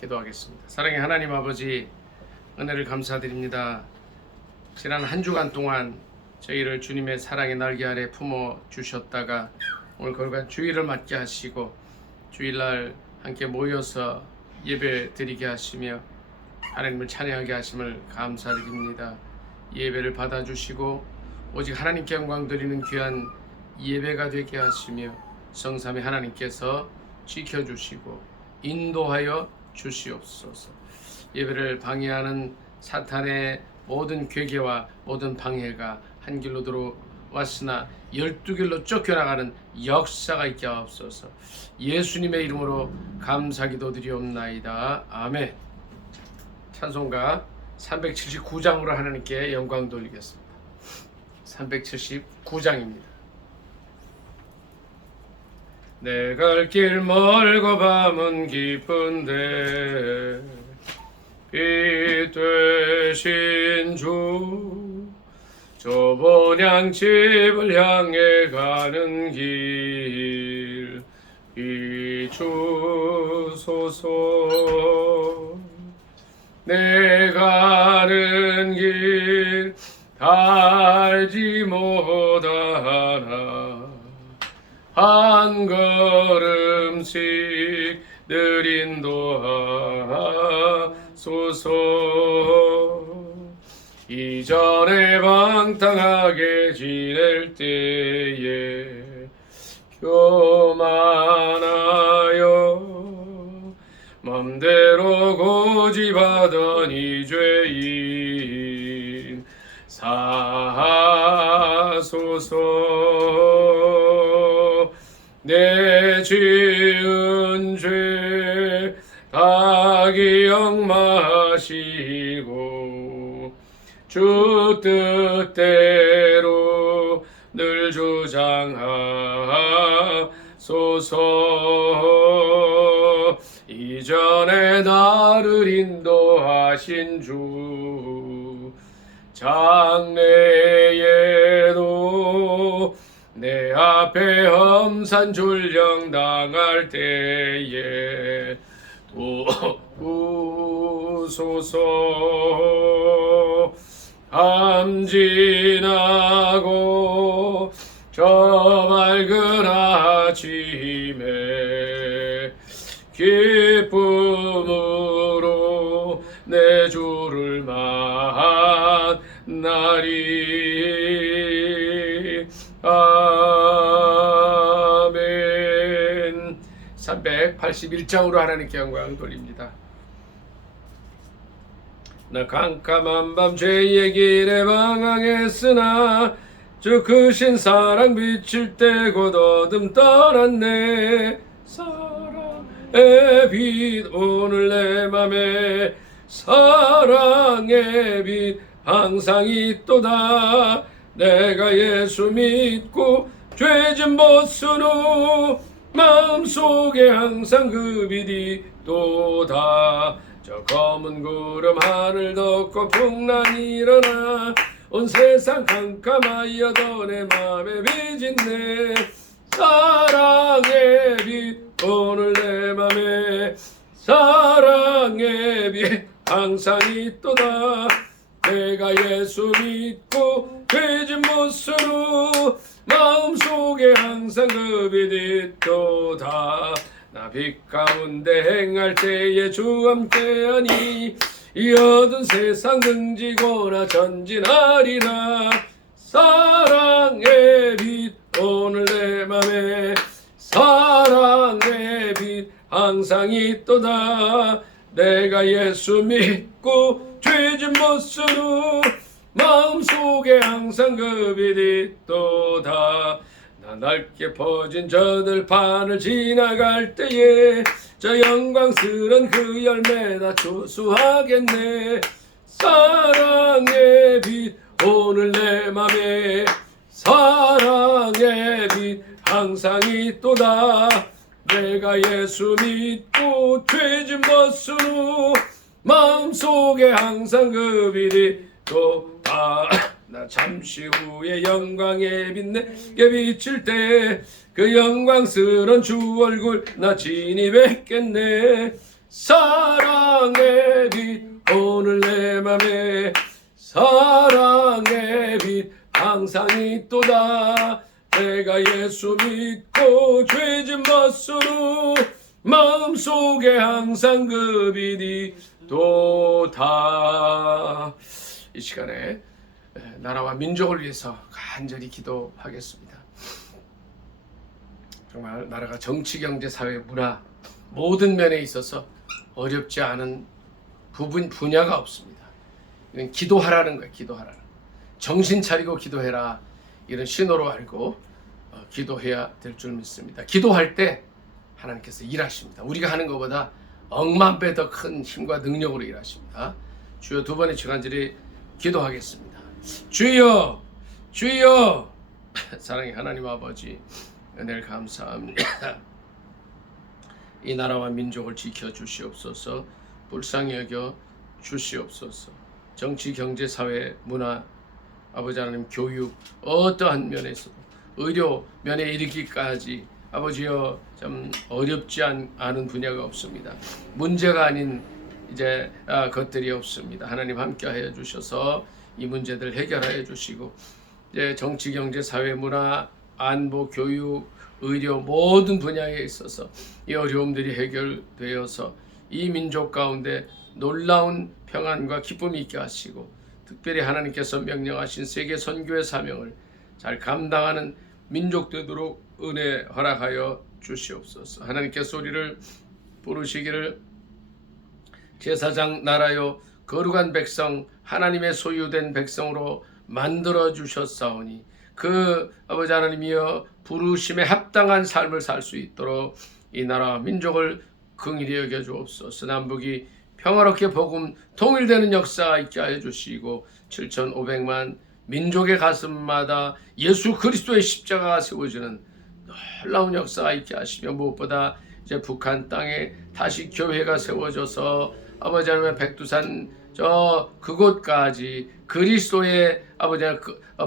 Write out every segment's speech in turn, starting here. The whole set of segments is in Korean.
기도하겠습니다. 사랑의 하나님 아버지, 은혜를 감사드립니다. 지난 한 주간 동안 저희를 주님의 사랑의 날개 아래 품어 주셨다가 오늘 거룩한 주일을 맞게 하시고 주일날 함께 모여서 예배 드리게 하시며 하나님을 찬양하게 하심을 감사드립니다. 예배를 받아주시고 오직 하나님께 영광 드리는 귀한 예배가 되게 하시며 성삼위 하나님께서 지켜주시고 인도하여 주시옵소서. 예배를 방해하는 사탄의 모든 괴계와 모든 방해가 한 길로 들어왔으나 12길로 쫓겨나가는 역사가 있게 하옵소서. 예수님의 이름으로 감사기도 드리옵나이다. 아멘. 찬송가 379장으로 하나님께 영광 돌리겠습니다. 379장입니다. 내 갈 길 멀고 밤은 깊은데 빛 되신 주 좁은 양집을 향해 가는 길 비추소서. 내 가는 길 알지 못하나 한 걸음씩 늘 인도하소서. 이전에 방탕하게 지낼 때에 교만하여 맘대로 고집하던 이 죄인 사하소서. 내 지은 죄 다 기억마시고 주 뜻대로 늘 주장하소서. 이전에 나를 인도하신 주 장래에도 내 앞에 험산 졸령 당할 때에 도우소서. 암진하고 저 맑은 아침에 기쁨으로 내 주를 만나리. 아멘. 381장으로 하나님께 영광 돌립니다. 나 캄캄한 밤 죄의 길에 방황했으나 주 크신 사랑 비칠 때 곧 어둠 떠났네. 사랑의 빛 오늘 내 맘에 사랑의 빛 항상 있도다. 내가 예수 믿고 죄진 벗은 후 마음속에 항상 그 빛이 있도다. 저 검은 구름 하늘 덮고 풍랑 일어나 온 세상 캄캄하여도 내 맘에 빛이 있네. 사랑의 빛 오늘 내 맘에 사랑의 빛 항상 있도다. 내가 예수 믿고 죄진 못으로 마음속에 항상 그 빛이 있도다. 나 빛 가운데 행할 때에 주 함께하니 이 어두운 세상 등지고나 전진하리라. 사랑의 빛 오늘 내 맘에 사랑의 빛 항상 있도다. 내가 예수 믿고 죄진 못으로 마음속에 항상 그 빛이 있도다. 나 넓게 퍼진 저 들판을 지나갈 때에 저 영광스런 그 열매 다 추수하겠네. 사랑의 빛 오늘 내 맘에 사랑의 빛 항상 있도다. 내가 예수 믿고 죄진 벗으로 마음속에 항상 그 빛이 있도다. 나 잠시 후에 영광의 빛 내게 비칠 때 그 영광스런 주 얼굴 나 진히 뵙겠네. 사랑의 빛 오늘 내 맘에 사랑의 빛 항상 있도다. 내가 예수 믿고 죄진 벗으로 마음속에 항상 그 빛이 도다. 이 시간에 나라와 민족을 위해서 간절히 기도하겠습니다. 정말 나라가 정치, 경제, 사회, 문화 모든 면에 있어서 어렵지 않은 분야가 없습니다. 이건 기도하라는 거예요. 기도하라는 거예요. 정신 차리고 기도해라, 이런 신호로 알고 기도해야 될 줄 믿습니다. 기도할 때 하나님께서 일하십니다. 우리가 하는 것보다 억만 배 더 큰 힘과 능력으로 일하십니다. 주여, 두 번의 간절히 기도하겠습니다. 주여, 주여. 사랑의 하나님 아버지, 은혜를 감사합니다. 이 나라와 민족을 지켜주시옵소서. 불쌍히 여겨 주시옵소서. 정치, 경제, 사회, 문화, 아버지 하나님, 교육, 어떠한 면에서도 의료 면에 이르기까지 아버지여 참 어렵지 않은 분야가 없습니다. 문제가 아닌 이제 것들이 없습니다. 하나님 함께하여 주셔서 이 문제들 해결하여 주시고, 이제 정치, 경제, 사회, 문화, 안보, 교육, 의료 모든 분야에 있어서 이 어려움들이 해결되어서 이 민족 가운데 놀라운 평안과 기쁨이 있게 하시고, 특별히 하나님께서 명령하신 세계 선교의 사명을 잘 감당하는 민족 되도록 은혜 허락하여 주시옵소서. 하나님께서 우리를 부르시기를 제사장 나라요 거룩한 백성, 하나님의 소유된 백성으로 만들어 주셨사오니 그 아버지 하나님이여 부르심에 합당한 삶을 살 수 있도록 이 나라와 민족을 긍휼히 여겨 주옵소서. 남북이 평화롭게 복음 통일되는 역사가 있게 하여 주시고, 7,500만 민족의 가슴마다 예수 그리스도의 십자가가 세워지는 놀라운 역사가 있게 하시며, 무엇보다 이제 북한 땅에 다시 교회가 세워져서 아버지 하나님의 백두산 그곳까지 그리스도의 아버지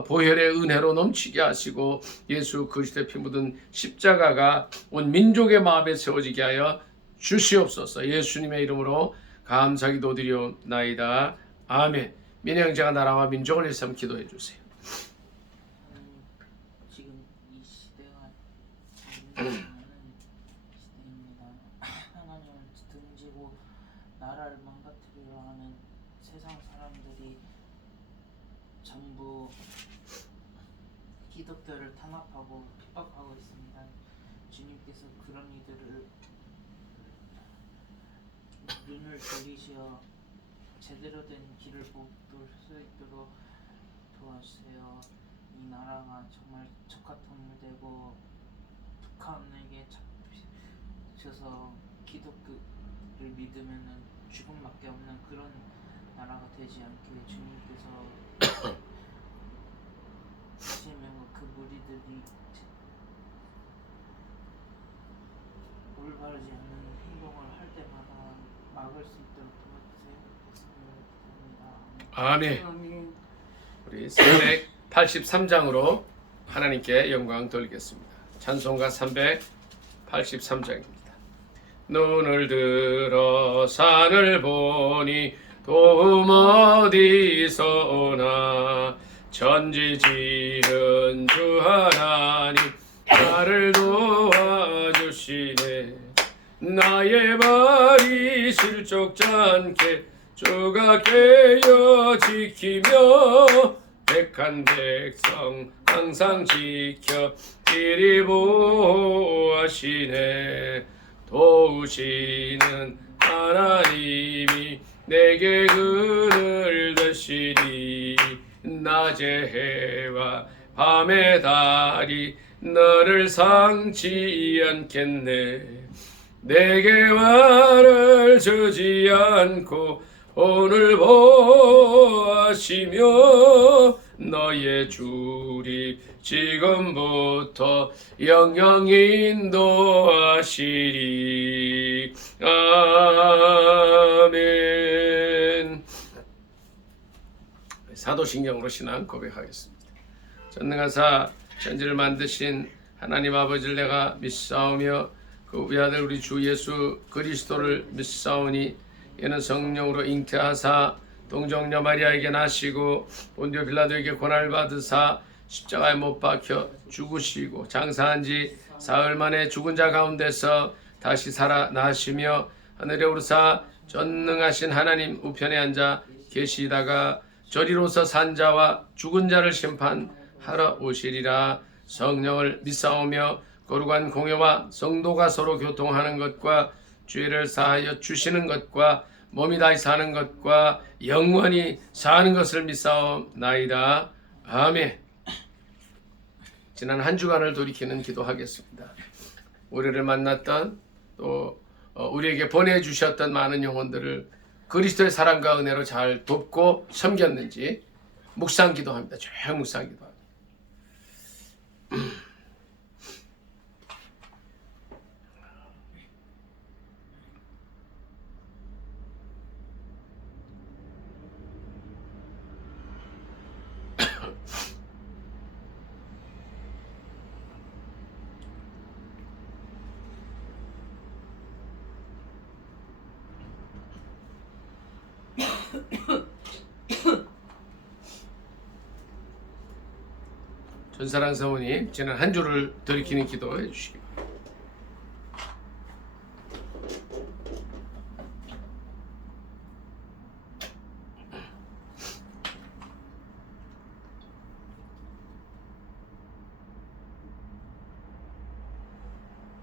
보혈의 은혜로 넘치게 하시고, 예수 그리스도의 피 묻은 십자가가 온 민족의 마음에 세워지게 하여 주시옵소서. 예수님의 이름으로 감사기도 드리옵나이다. 아멘. 민혜 형제가 나라와 민족을 위해서 기도해 주세요. 지금 이 시대가 시대입니다. 하나님을 등지고 나라를 망가뜨리려 하는 세상 사람들이 전부 기독교를 탄압하고 핍박하고 있습니다. 주님께서 그런 이들을 눈을 돌리시어 제대로 된 길을 보도록 수 있도록 도와주세요. 이 나라가 정말 적화통일되고 북한에게 잡혀서 기독교를 믿으면은 죽음밖에 없는 그런 나라가 되지 않게 주님께서 하시면 그 무리들이 올바르지 않은 행동을 할 때마다 막을 수 있도록 도와주세요. 아멘. 우리 383장으로 하나님께 영광 돌리겠습니다. 찬송가 383장입니다. 눈을 들어 산을 보니 도움 어디서 오나, 천지지은 주 하나님 나를 도와주시네. 나의 발이 실족지 않게 주가 깨어 지키며, 백한 백성 항상 지켜 이리 보호하시네. 도우시는 하나님이 내게 그늘 되시니, 낮의 해와 밤의 달이 너를 상치 않겠네. 내게 화를 주지 않고 오늘 보호하시며, 너의 주리 지금부터 영영 인도하시리. 아멘. 사도신경으로 신앙 고백하겠습니다. 전능하사 천지를 만드신 하나님 아버지를 내가 믿사오며 그 외아들 우리 주 예수 그리스도를 믿사오니 이는 성령으로 잉태하사 동정녀 마리아에게 나시고 본디오 빌라도에게 고난을 받으사 십자가에 못 박혀 죽으시고 장사한 지 사흘 만에 죽은 자 가운데서 다시 살아나시며 하늘에 오르사 전능하신 하나님 우편에 앉아 계시다가 저리로서 산 자와 죽은 자를 심판하러 오시리라. 성령을 믿사오며 거룩한 공회와 성도가 서로 교통하는 것과 죄를 사하여 주시는 것과 몸이 다시 사는 것과 영원히 사는 것을 믿사옵나이다. 아멘. 지난 한 주간을 돌이키는 기도하겠습니다. 우리를 만났던 또 우리에게 보내주셨던 많은 영혼들을 그리스도의 사랑과 은혜로 잘 돕고 섬겼는지 묵상 기도합니다. 조용 묵상 기도합니다. 전사랑 사모님 지난 한 주를 돌이키는 기도해 주시기 바랍니다.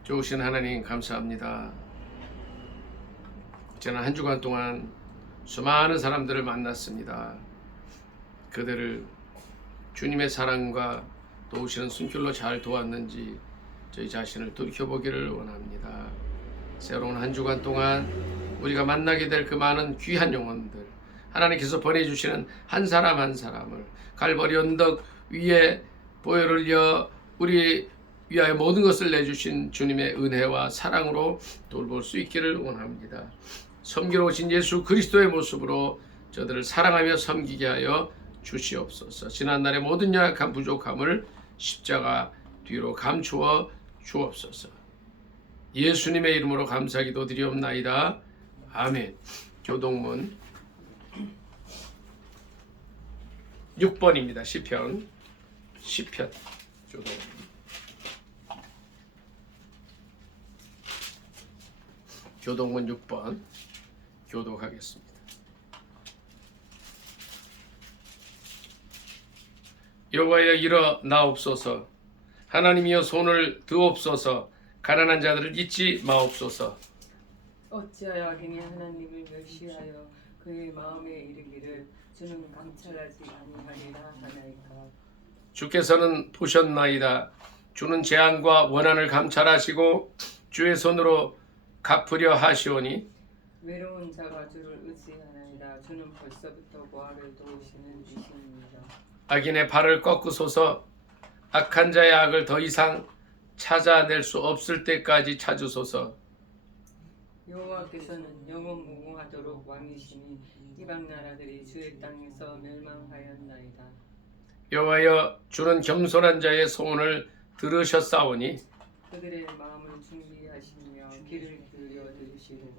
좋으신 하나님 감사합니다. 지난 한 주간 동안 수많은 사람들을 만났습니다. 그들을 주님의 사랑과 도우시는 손길로 잘 도왔는지 저희 자신을 돌이켜보기를 원합니다. 새로운 한 주간 동안 우리가 만나게 될 그 많은 귀한 영혼들, 하나님께서 보내주시는 한 사람 한 사람을 갈보리 언덕 위에 보혈을 흘려 우리 위하여 모든 것을 내주신 주님의 은혜와 사랑으로 돌볼 수 있기를 원합니다. 섬기러 오신 예수 그리스도의 모습으로 저들을 사랑하며 섬기게 하여 주시옵소서. 지난날의 모든 연약한 부족함을 십자가 뒤로 감추어 주옵소서. 예수님의 이름으로 감사기도 드리옵나이다. 아멘. 교동문 6번입니다. 시편 교동문 교동문 6번 교독하겠습니다. 여호와여 일어나옵소서. 하나님이여 손을 드옵소서. 가난한 자들을 잊지 마옵소서. 어찌하여 악인이 하나님을 멸시하여 그의 마음에 이르기를 주는 감찰하지 아니하리라 하나이까. 주께서는 보셨나이다. 주는 재앙과 원한을 감찰하시고 주의 손으로 갚으려 하시오니 외로운 자가 주를 의지하나이다. 주는 벌써부터 모압을 도우시는 이십니다. 악인의 발을 꺾으소서. 악한 자의 악을 더 이상 찾아낼 수 없을 때까지 찾으소서. 여호와께서는 영원 무궁하도록 왕이시니 이방 나라들이 주의 땅에서 멸망하였나이다. 여호와여 주는 겸손한 자의 소원을 들으셨사오니 그들의 마음을 준비하시며 귀를 기울여 들으시고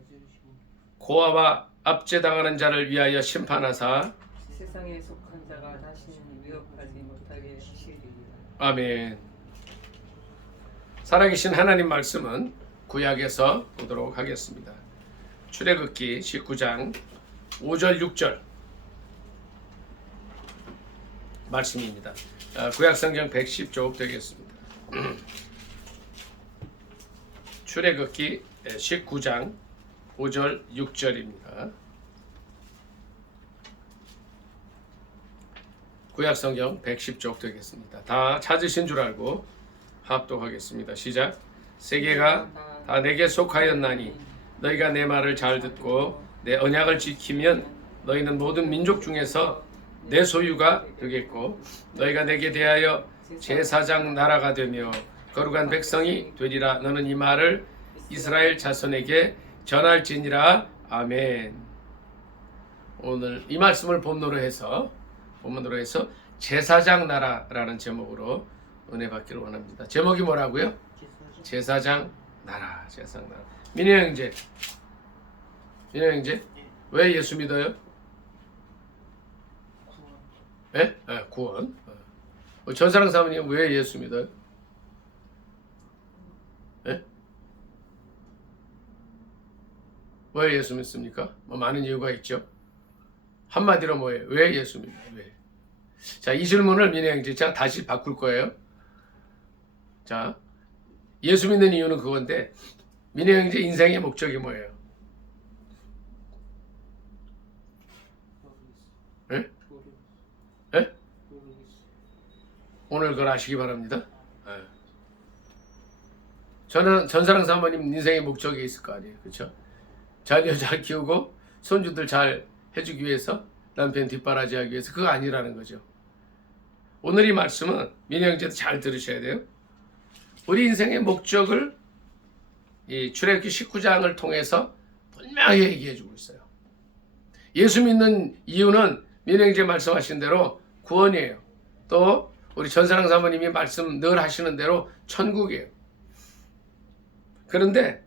고아와 압제당하는 자를 위하여 심판하사 세상에 속한 자가 다시는 위협하지 못하게 하시리이다. 아멘. 살아계신 하나님 말씀은 구약에서 보도록 하겠습니다. 출애굽기 19장 5절 6절 말씀입니다. 구약 성경 110쪽 되겠습니다. 출애굽기 19장 5절 6절입니다. 구약 성경 110쪽 되겠습니다. 다 찾으신 줄 알고 합독하겠습니다. 시작. 세계가 다 내게 속하였나니 너희가 내 말을 잘 듣고 내 언약을 지키면 너희는 모든 민족 중에서 내 소유가 되겠고 너희가 내게 대하여 제사장 나라가 되며 거룩한 백성이 되리라. 너는 이 말을 이스라엘 자손에게 전할지니라. 아멘. 오늘 이 말씀을 본문으로 해서 제사장 나라라는 제목으로 은혜 받기를 원합니다. 제목이 뭐라고요? 제사장 나라, 세상 나라. 민혜 형제, 예. 왜 예수 믿어요? 구원. 예? 아, 구원. 전사랑 사모님 왜 예수 믿어요? 예? 왜 예수 믿습니까? 뭐 많은 이유가 있죠. 한마디로 뭐예요? 왜 예수 믿어요? 왜? 자, 이 질문을 민혜 형제 제가 다시 바꿀 거예요. 자, 예수 믿는 이유는 그건데 민혜 형제 인생의 목적이 뭐예요? 예? 예? 오늘 그걸 아시기 바랍니다. 예. 저는 전사랑 사모님 인생의 목적이 있을 거 아니에요. 그렇죠? 자녀 잘 키우고 손주들 잘 해주기 위해서 남편 뒷바라지하기 위해서 그거 아니라는 거죠. 오늘 이 말씀은 민혜 형제도 잘 들으셔야 돼요. 우리 인생의 목적을 이 출애굽기 19장을 통해서 분명히 얘기해 주고 있어요. 예수 믿는 이유는 민혜 형제 말씀하신 대로 구원이에요. 또 우리 전사랑 사모님이 말씀 늘 하시는 대로 천국이에요. 그런데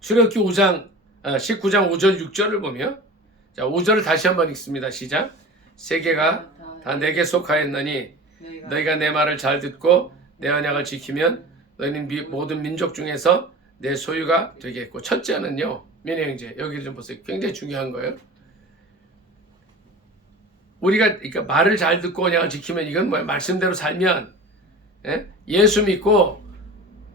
출애굽기 19장 5절 6절을 보면 자 5절을 다시 한번 읽습니다. 시작. 세계가 다 내게 속하였느니 너희가 내 말을 잘 듣고 내 언약을 지키면 너희는 모든 민족 중에서 내 소유가 되겠고 첫째는요. 민혜 형제 여기 좀 보세요. 굉장히 중요한 거예요. 우리가 그러니까 말을 잘 듣고 언약을 지키면 이건 뭐야? 말씀대로 살면 예수 믿고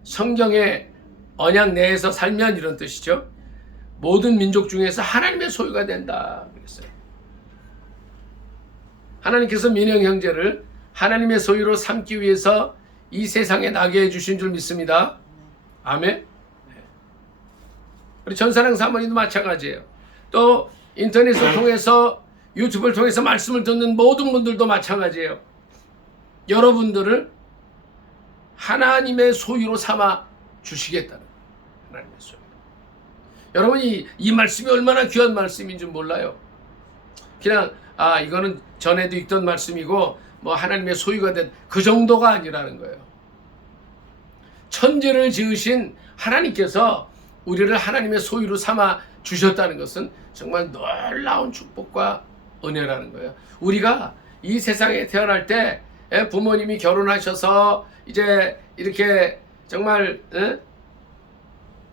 성경의 언약 내에서 살면 이런 뜻이죠. 모든 민족 중에서 하나님의 소유가 된다 그랬어요. 하나님께서 민영 형제를 하나님의 소유로 삼기 위해서 이 세상에 나게 해주신 줄 믿습니다. 아멘. 우리 전사랑 사모님도 마찬가지예요. 또 인터넷을 통해서 유튜브를 통해서 말씀을 듣는 모든 분들도 마찬가지예요. 여러분들을 하나님의 소유로 삼아 주시겠다는 하나님의 소유. 여러분이 이 말씀이 얼마나 귀한 말씀인 줄 몰라요. 그냥 이거는 전에도 읽던 말씀이고 뭐 하나님의 소유가 된 그 정도가 아니라는 거예요. 천지를 지으신 하나님께서 우리를 하나님의 소유로 삼아 주셨다는 것은 정말 놀라운 축복과 은혜라는 거예요. 우리가 이 세상에 태어날 때 부모님이 결혼하셔서 이제 이렇게 정말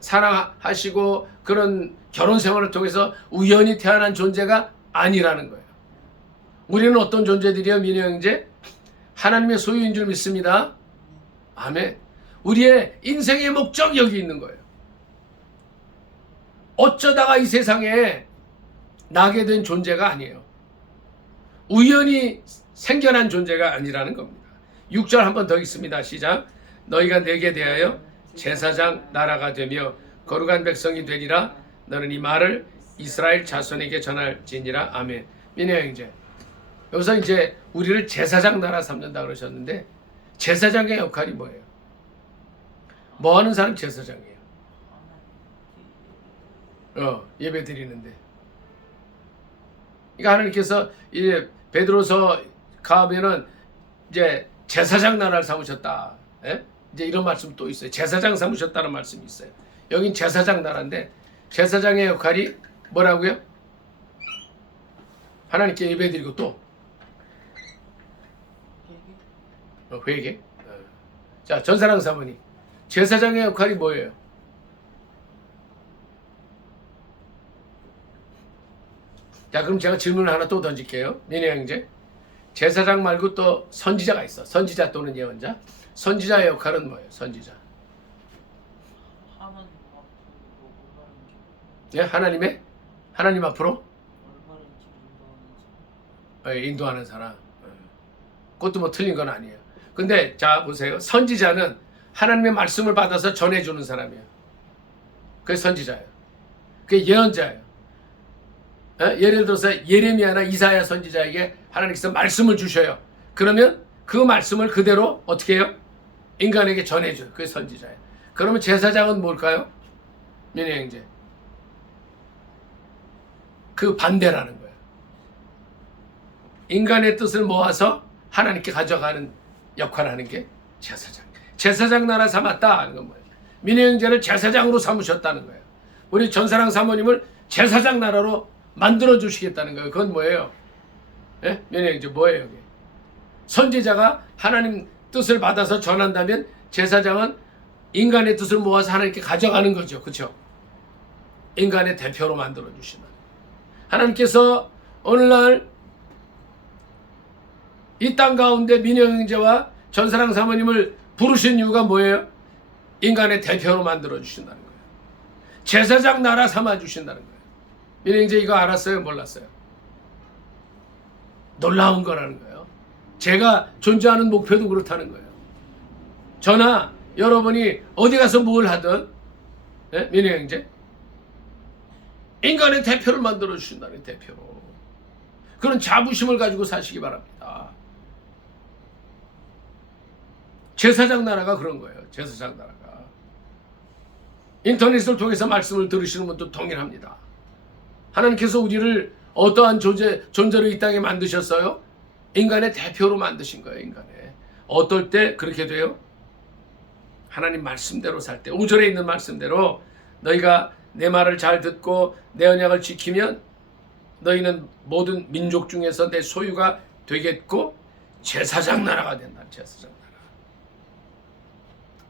사랑하시고 그런 결혼 생활을 통해서 우연히 태어난 존재가 아니라는 거예요. 우리는 어떤 존재들이요, 민혜 형제? 하나님의 소유인 줄 믿습니다. 아멘. 우리의 인생의 목적 여기 있는 거예요. 어쩌다가 이 세상에 나게 된 존재가 아니에요. 우연히 생겨난 존재가 아니라는 겁니다. 6절 한 번 더 읽습니다. 시작. 너희가 내게 대하여 제사장 나라가 되며 거룩한 백성이 되리라. 너는 이 말을 이스라엘 자손에게 전할지니라. 아멘. 민혜 형제, 여기서 이제 우리를 제사장 나라 삼는다 그러셨는데 제사장의 역할이 뭐예요? 뭐 하는 사람이 제사장이에요? 예배 드리는데. 그러니까 하나님께서 이제 베드로서 가면은 이제 제사장 나라를 삼으셨다. 이제 이런 말씀 또 있어요. 제사장 삼으셨다는 말씀이 있어요. 여긴 제사장 나라인데 제사장의 역할이 뭐라고요? 하나님께 예배 드리고 또 회개. 자, 전사랑 사모님, 제사장의 역할이 뭐예요? 자, 그럼 제가 질문을 하나 또 던질게요. 민혜 형제, 제사장 말고 또 선지자가 있어. 선지자 또는 예언자. 선지자의 역할은 뭐예요? 선지자. 예, 하나님 앞으로 인도하는 사람. 그것도 뭐 틀린 건 아니에요. 근데 자 보세요. 선지자는 하나님의 말씀을 받아서 전해주는 사람이에요. 그게 선지자예요. 그게 예언자예요. 예를 들어서 예레미야나 이사야 선지자에게 하나님께서 말씀을 주셔요. 그러면 그 말씀을 그대로 어떻게 해요? 인간에게 전해줘요. 그게 선지자예요. 그러면 제사장은 뭘까요? 민혜 형제, 그 반대라는 거예요. 인간의 뜻을 모아서 하나님께 가져가는 역할을 하는 게 제사장. 제사장 나라 삼았다 하는 건 뭐예요? 민혜 형제를 제사장으로 삼으셨다는 거예요. 우리 전사랑 사모님을 제사장 나라로 만들어 주시겠다는 거예요. 그건 뭐예요? 예? 민혜 형제 뭐예요? 이게? 선지자가 하나님 뜻을 받아서 전한다면 제사장은 인간의 뜻을 모아서 하나님께 가져가는 거죠. 그렇죠? 인간의 대표로 만들어 주시는 하나님께서 오늘날 이 땅 가운데 민혜 형제와 전사랑 사모님을 부르신 이유가 뭐예요? 인간의 대표로 만들어 주신다는 거예요. 제사장 나라 삼아 주신다는 거예요. 민혜 형제 이거 알았어요? 몰랐어요? 놀라운 거라는 거예요. 제가 존재하는 목표도 그렇다는 거예요. 저나 여러분이 어디 가서 뭘 하든, 예? 민혜 형제, 인간의 대표를 만들어 주신다는 대표로. 그런 자부심을 가지고 사시기 바랍니다. 제사장 나라가 그런 거예요. 제사장 나라가. 인터넷을 통해서 말씀을 들으시는 분도 동일합니다. 하나님께서 우리를 어떠한 존재로 이 땅에 만드셨어요? 인간의 대표로 만드신 거예요. 인간의. 어떨 때 그렇게 돼요? 하나님 말씀대로 살 때, 5절에 있는 말씀대로 너희가 내 말을 잘 듣고 내 언약을 지키면 너희는 모든 민족 중에서 내 소유가 되겠고 제사장 나라가 된다. 제사장 나라.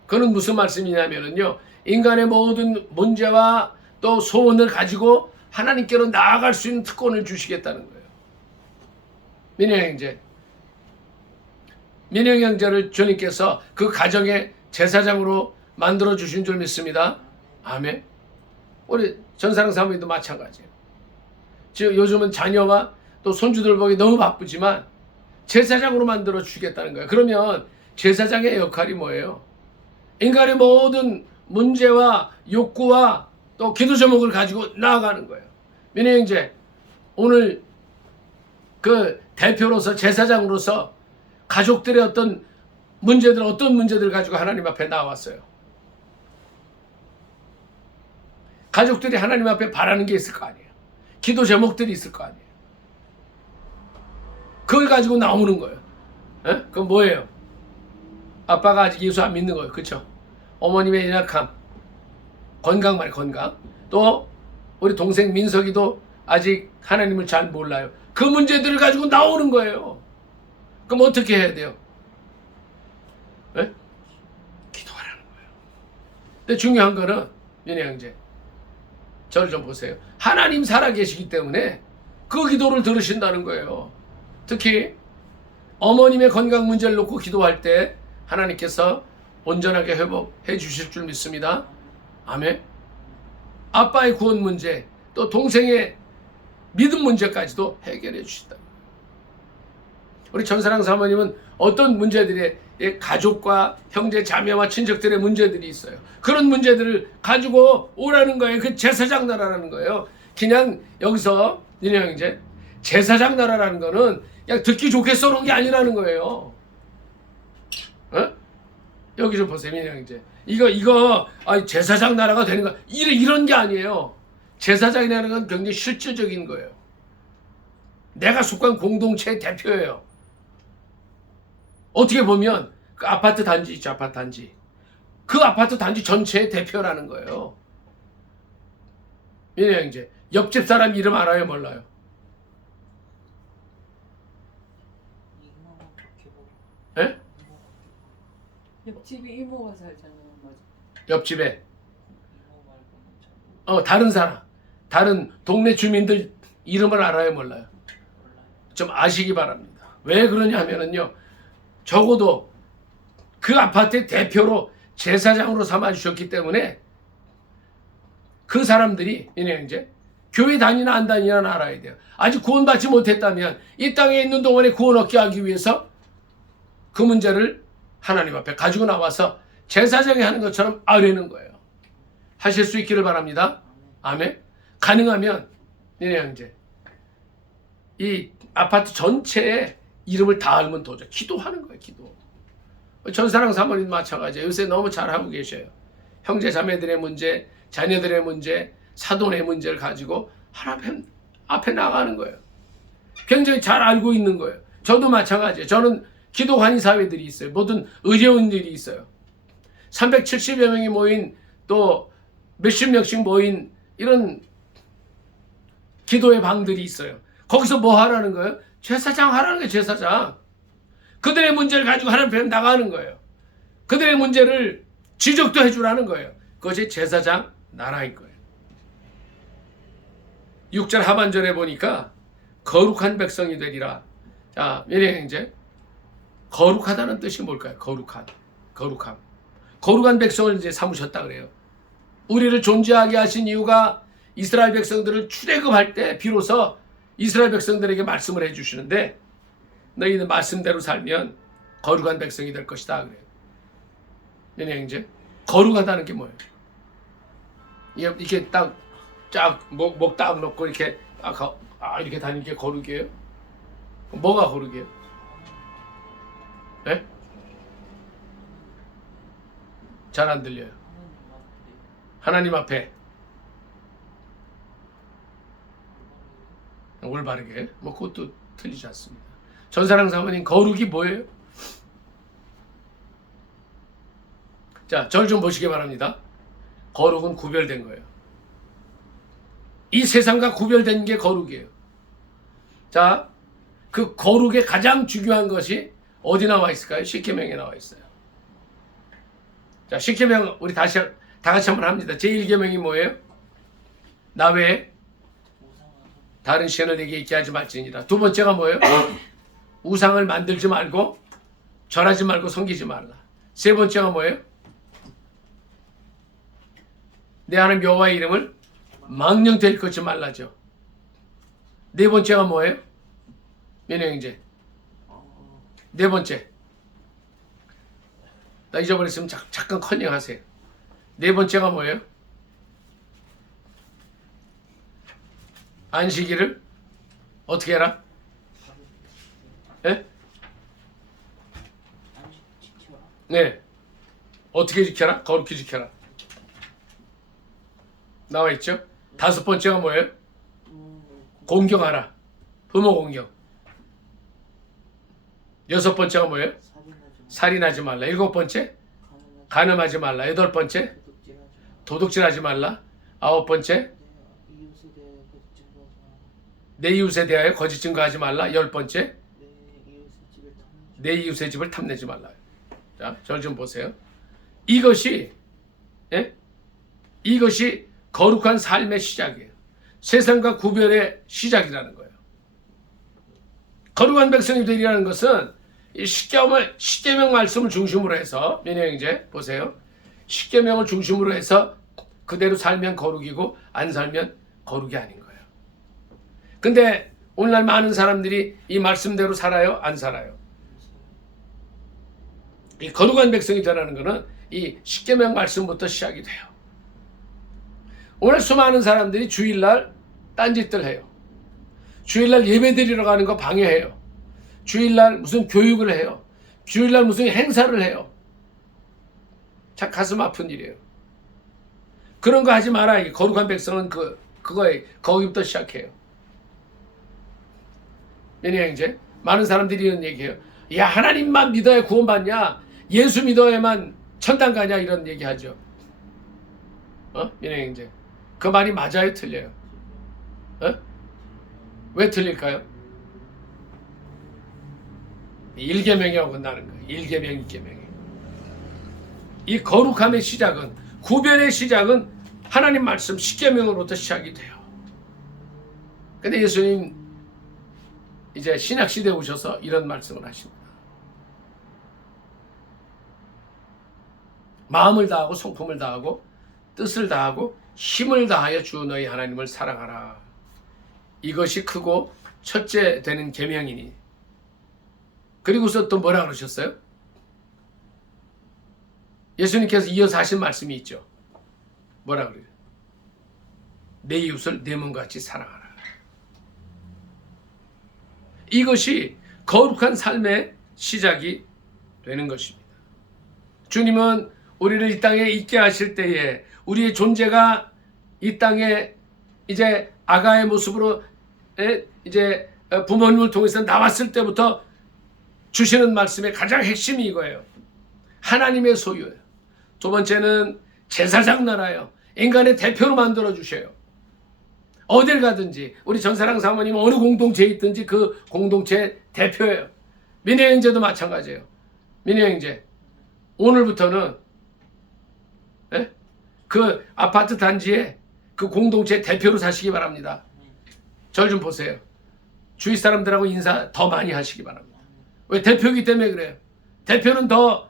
그건 무슨 말씀이냐면요, 인간의 모든 문제와 또 소원을 가지고 하나님께로 나아갈 수 있는 특권을 주시겠다는 거예요. 민혜 형제, 민혜 형제를 주님께서 그 가정의 제사장으로 만들어 주신 줄 믿습니다. 아멘. 우리 전사랑 사모님도 마찬가지예요. 지금 요즘은 자녀와 또 손주들 보기 너무 바쁘지만 제사장으로 만들어 주겠다는 거예요. 그러면 제사장의 역할이 뭐예요? 인간의 모든 문제와 욕구와 또 기도 제목을 가지고 나아가는 거예요. 민혜 형제, 오늘 그 대표로서 제사장으로서 가족들의 어떤 문제들 가지고 하나님 앞에 나왔어요. 가족들이 하나님 앞에 바라는 게 있을 거 아니에요. 기도 제목들이 있을 거 아니에요. 그걸 가지고 나오는 거예요. 에? 그건 뭐예요? 아빠가 아직 예수 안 믿는 거예요. 그렇죠? 어머님의 연약함, 건강 말이에요. 건강. 또 우리 동생 민석이도 아직 하나님을 잘 몰라요. 그 문제들을 가지고 나오는 거예요. 그럼 어떻게 해야 돼요? 에? 기도하라는 거예요. 근데 중요한 거는 민혜 형제, 저를 좀 보세요. 하나님 살아계시기 때문에 그 기도를 들으신다는 거예요. 특히 어머님의 건강 문제를 놓고 기도할 때 하나님께서 온전하게 회복해 주실 줄 믿습니다. 아멘. 아빠의 구원 문제, 또 동생의 믿음 문제까지도 해결해 주신다. 우리 전사랑 사모님은 어떤 문제들이, 가족과 형제 자매와 친척들의 문제들이 있어요. 그런 문제들을 가지고 오라는 거예요. 그 제사장 나라라는 거예요. 그냥 여기서 민혜 형제, 제사장 나라라는 거는 그냥 듣기 좋게 써놓은 게 아니라는 거예요. 어? 여기 좀 보세요, 민혜 형제. 이거 제사장 나라가 되는 거 이런 게 아니에요. 제사장이라는 건 굉장히 실질적인 거예요. 내가 속한 공동체의 대표예요. 어떻게 보면 그 아파트 단지 있죠. 아파트 단지. 그 아파트 단지 전체의 대표라는 거예요. 민혜 형제, 옆집 사람 이름 알아요? 몰라요? 예? 옆집에 이모가 살잖아요. 맞아. 옆집에 다른 사람, 다른 동네 주민들 이름을 알아요? 몰라요? 좀 아시기 바랍니다. 왜 그러냐면요, 적어도 그 아파트의 대표로 제사장으로 삼아주셨기 때문에 그 사람들이, 민혜 형제, 교회 다니나 안 다니나 알아야 돼요. 아직 구원받지 못했다면 이 땅에 있는 동안에 구원 얻게 하기 위해서 그 문제를 하나님 앞에 가지고 나와서 제사장이 하는 것처럼 아뢰는 거예요. 하실 수 있기를 바랍니다. 아멘. 가능하면 민혜 형제, 이 아파트 전체에 이름을 다 알면 도저 기도하는 거예요. 기도. 전사랑 사모님 마찬가지예요. 요새 너무 잘하고 계셔요. 형제 자매들의 문제, 자녀들의 문제, 사돈의 문제를 가지고 하나님 앞에 나가는 거예요. 굉장히 잘 알고 있는 거예요. 저도 마찬가지예요. 저는 기도 환희 사회들이 있어요. 모든 의료원들이 있어요. 370여 명이 모인 또 몇십 명씩 모인 이런 기도의 방들이 있어요. 거기서 뭐 하라는 거예요? 제사장 하라는 거예요. 제사장. 그들의 문제를 가지고 하나님 앞에 나가는 거예요. 그들의 문제를 지적도 해주라는 거예요. 그것이 제사장 나라인 거예요. 6절 하반절에 보니까 거룩한 백성이 되리라. 자, 명령행제. 거룩하다는 뜻이 뭘까요? 거룩함. 거룩한 백성을 이제 삼으셨다 그래요. 우리를 존재하게 하신 이유가 이스라엘 백성들을 출애굽할 때 비로소 이스라엘 백성들에게 말씀을 해주시는데 너희는 말씀대로 살면 거룩한 백성이 될 것이다 그래요. 명령행제. 거룩하다는 게 뭐예요? 이렇게 목 딱 놓고 이렇게 이렇게 다니는 게 거룩이에요? 뭐가 거룩이에요? 예? 잘 안 들려요. 하나님 앞에 올바르게 뭐 그것도 틀리지 않습니다. 전사랑 사모님 거룩이 뭐예요? 자, 절 좀 보시기 바랍니다. 거룩은 구별된 거예요. 이 세상과 구별된 게 거룩이에요. 자, 그 거룩의 가장 중요한 것이 어디 나와 있을까요? 십계명에 나와 있어요. 자, 십계명 우리 다 같이 한번 합니다. 제1계명이 뭐예요? 나 외에 다른 신을 내게 있게 하지 말지니라. 두 번째가 뭐예요? 우상을 만들지 말고 절하지 말고 섬기지 말라. 세 번째가 뭐예요? 내 하나님 여호와의 이름을 망령되이 걷지 말라죠. 네 번째가 뭐예요? 명령행제. 네 번째. 나 잊어버렸으면 잠깐 컨닝하세요. 네 번째가 뭐예요? 안식일을 어떻게 해라? 예? 네. 어떻게 지켜라? 거룩히 지켜라. 나와 있죠? 다섯 번째가 뭐예요? 공경하라. 부모 공경. 여섯 번째가 뭐예요? 살인하지 말라. 일곱 번째? 간음하지 말라. 여덟 번째? 도둑질하지 말라. 아홉 번째? 내 이웃에 대하여 거짓 증거하지 말라. 열 번째? 내 이웃의 집을 탐내지 말라. 자, 절 좀 보세요. 이것이 거룩한 삶의 시작이에요. 세상과 구별의 시작이라는 거예요. 거룩한 백성이 되리라는 것은 이 십계명 말씀을 중심으로 해서 명령행제 보세요. 십계명을 중심으로 해서 그대로 살면 거룩이고 안 살면 거룩이 아닌 거예요. 근데 오늘날 많은 사람들이 이 말씀대로 살아요? 안 살아요? 이 거룩한 백성이 되라는 것은 이 십계명 말씀부터 시작이 돼요. 오늘 수많은 사람들이 주일날 딴짓들 해요. 주일날 예배드리러 가는 거 방해해요. 주일날 무슨 교육을 해요. 주일날 무슨 행사를 해요. 참 가슴 아픈 일이에요. 그런 거 하지 마라. 이 거룩한 백성은 거기부터 시작해요. 명령행제. 많은 사람들이 이런 얘기해요. 야, 하나님만 믿어야 구원받냐? 예수 믿어야만 천당 가냐? 이런 얘기하죠. 명령행제. 그 말이 맞아요? 틀려요? 왜 틀릴까요? 1계명이 어긋나는 거예요. 1계명, 2계명이. 이 거룩함의 시작은, 구별의 시작은 하나님 말씀 10계명으로부터 시작이 돼요. 근데 예수님 이제 신약시대에 오셔서 이런 말씀을 하십니다. 마음을 다하고 성품을 다하고 뜻을 다하고 힘을 다하여 주 너희 하나님을 사랑하라. 이것이 크고 첫째 되는 계명이니. 그리고서 또 뭐라 그러셨어요? 예수님께서 이어서 하신 말씀이 있죠. 뭐라 그래요? 내 이웃을 내 몸같이 사랑하라. 이것이 거룩한 삶의 시작이 되는 것입니다. 주님은 우리를 이 땅에 있게 하실 때에 우리의 존재가 이 땅에 이제 아가의 모습으로 이제 부모님을 통해서 나왔을 때부터 주시는 말씀의 가장 핵심이 이거예요. 하나님의 소유예요. 두 번째는 제사장 나라요. 인간의 대표로 만들어 주셔요. 어딜 가든지 우리 전사랑 사모님 어느 공동체에 있든지 그 공동체 대표예요. 민혜 형제도 마찬가지예요. 민혜 형제 오늘부터는 그 아파트 단지에 그 공동체 대표로 사시기 바랍니다. 절 좀 보세요. 주위 사람들하고 인사 더 많이 하시기 바랍니다. 왜? 대표이기 때문에 그래요. 대표는 더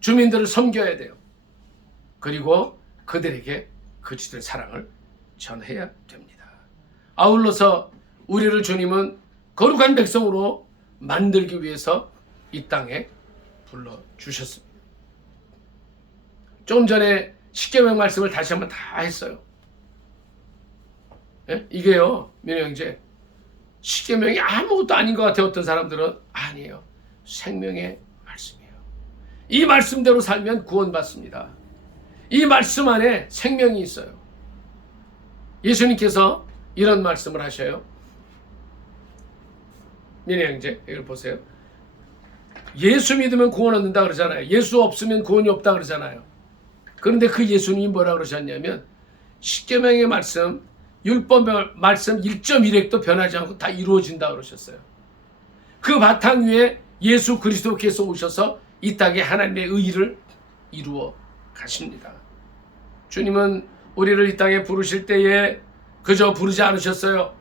주민들을 섬겨야 돼요. 그리고 그들에게 그리스도의 사랑을 전해야 됩니다. 아울러서 우리를 주님은 거룩한 백성으로 만들기 위해서 이 땅에 불러주셨습니다. 좀 전에 십계명 말씀을 다시 한번 다 했어요. 이게요, 민호 형제, 십계명이 아무것도 아닌 것 같아요. 어떤 사람들은 아니에요. 생명의 말씀이에요. 이 말씀대로 살면 구원받습니다. 이 말씀 안에 생명이 있어요. 예수님께서 이런 말씀을 하셔요. 민호 형제, 이걸 보세요. 예수 믿으면 구원 얻는다 그러잖아요. 예수 없으면 구원이 없다 그러잖아요. 그런데 그 예수님이 뭐라 그러셨냐면 십계명의 말씀, 율법의 말씀 1.1획도 변하지 않고 다 이루어진다 그러셨어요. 그 바탕 위에 예수 그리스도께서 오셔서 이 땅에 하나님의 의를 이루어 가십니다. 주님은 우리를 이 땅에 부르실 때에 그저 부르지 않으셨어요.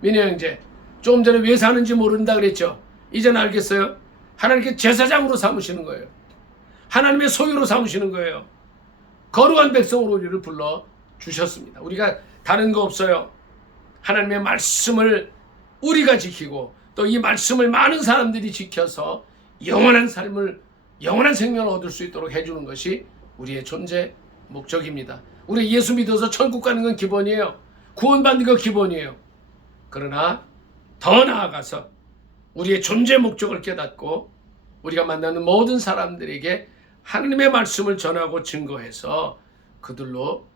민혜 형제, 조금 전에 왜 사는지 모른다 그랬죠. 이제는 알겠어요. 하나님께 제사장으로 삼으시는 거예요. 하나님의 소유로 삼으시는 거예요. 거룩한 백성으로 우리를 불러 주셨습니다. 우리가 다른 거 없어요. 하나님의 말씀을 우리가 지키고 또 이 말씀을 많은 사람들이 지켜서 영원한 삶을, 영원한 생명을 얻을 수 있도록 해주는 것이 우리의 존재 목적입니다. 우리 예수 믿어서 천국 가는 건 기본이에요. 구원받는 건 기본이에요. 그러나 더 나아가서 우리의 존재 목적을 깨닫고 우리가 만나는 모든 사람들에게 하나님의 말씀을 전하고 증거해서 그들로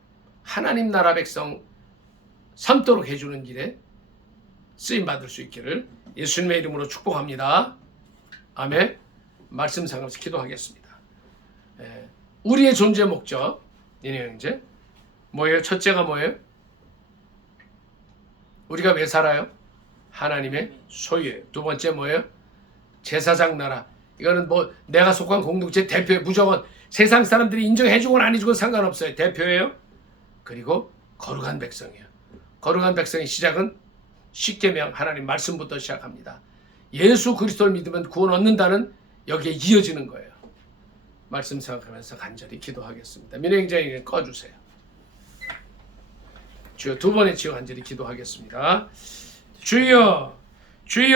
하나님 나라 백성 삼도록 해주는 일에 쓰임받을 수 있기를 예수님의 이름으로 축복합니다. 아멘. 말씀 상하면서 기도하겠습니다. 우리의 존재 목적, 니네 형제, 뭐예요? 첫째가 뭐예요? 우리가 왜 살아요? 하나님의 소유예요. 두 번째 뭐예요? 제사장 나라. 이거는 뭐 내가 속한 공동체 대표예요. 무조건 세상 사람들이 인정해주건 안 해주건 상관없어요. 대표예요. 그리고 거룩한 백성이에요. 거룩한 백성의 시작은 십계명 하나님 말씀부터 시작합니다. 예수 그리스도를 믿으면 구원 얻는다는 여기에 이어지는 거예요. 말씀 생각하면서 간절히 기도하겠습니다. 민행자에게 꺼주세요. 주여, 두 번의 치유 간절히 기도하겠습니다. 주여, 주여.